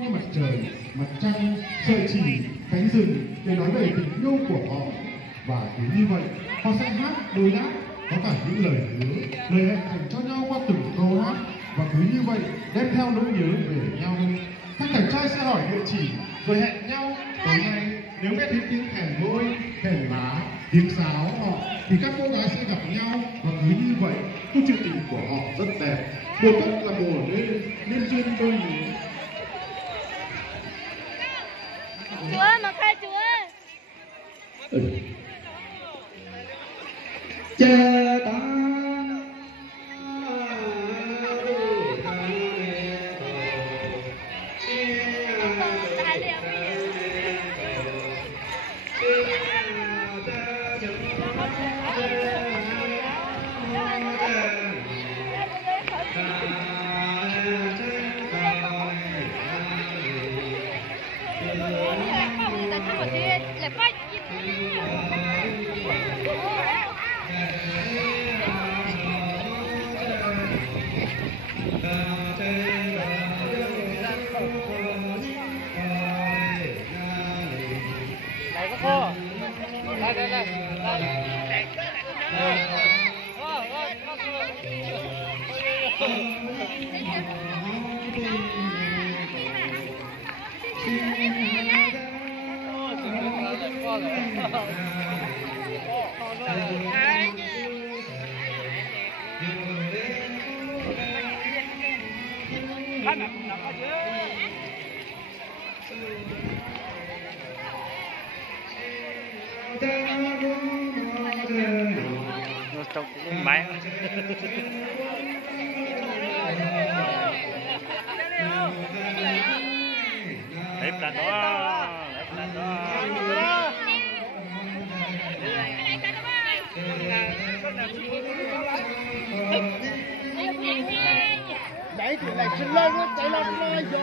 như mặt trời, mặt trăng, sợi chỉ, cánh rừng để nói về tình yêu của họ. Và cứ như vậy, họ sẽ hát đối đáp, có cả những lời hứa, lời hẹn dành cho nhau qua từng câu hát. Và cứ như vậy, đem theo nỗi nhớ về nhau. Các chàng trai sẽ hỏi địa chỉ, rồi hẹn nhau. Tối nay, nếu nghe thấy tiếng kèn vội, kèn lá, tiếng sáo họ, thì các cô gái sẽ gặp nhau. Và cứ như vậy, câu chuyện tình của họ rất đẹp. Mùa tất là mùa nên duyên đôi lứa. Chúa mà khai Chúa. Cha ta trong cũng máy đẹp là đó đấy thì lại xin lỗi nó chạy lên nó